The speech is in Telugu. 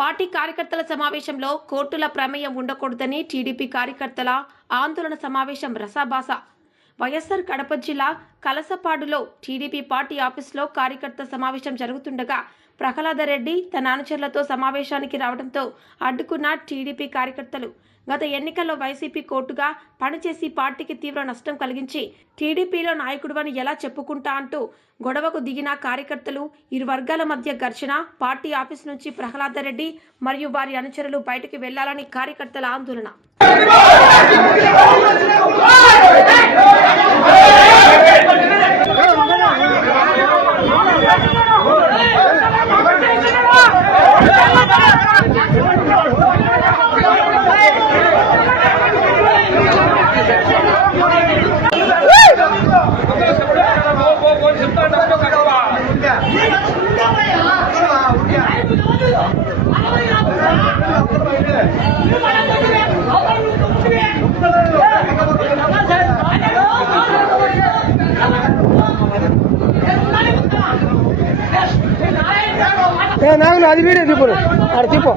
పార్టీ కార్యకర్తల సమావేశంలో కోర్టుల ప్రమేయం ఉండకూడదని టీడీపీ కార్యకర్తల ఆందోళన సమావేశం రసాభాస. వైఎస్ఆర్ కడప జిల్లా కలసపాడులో టీడీపీ పార్టీ ఆఫీసులో కార్యకర్త సమావేశం జరుగుతుండగా ప్రహ్లాదరెడ్డి తన అనుచరులతో సమావేశానికి రావడంతో అడ్డుకున్న టీడీపీ కార్యకర్తలు గత ఎన్నికల్లో వైసీపీ కోర్టుగా పనిచేసి పార్టీకి తీవ్ర నష్టం కలిగించి టీడీపీలో నాయకుడివని ఎలా చెప్పుకుంటా అంటూ గొడవకు దిగిన కార్యకర్తలు ఇరు వర్గాల మధ్య ఘర్షణ. పార్టీ ఆఫీసు నుంచి ప్రహ్లాదరెడ్డి మరియు వారి అనుచరులు బయటకు వెళ్లాలని కార్యకర్తల ఆందోళన. నాకు అది వీడియో తీపు అది తీపు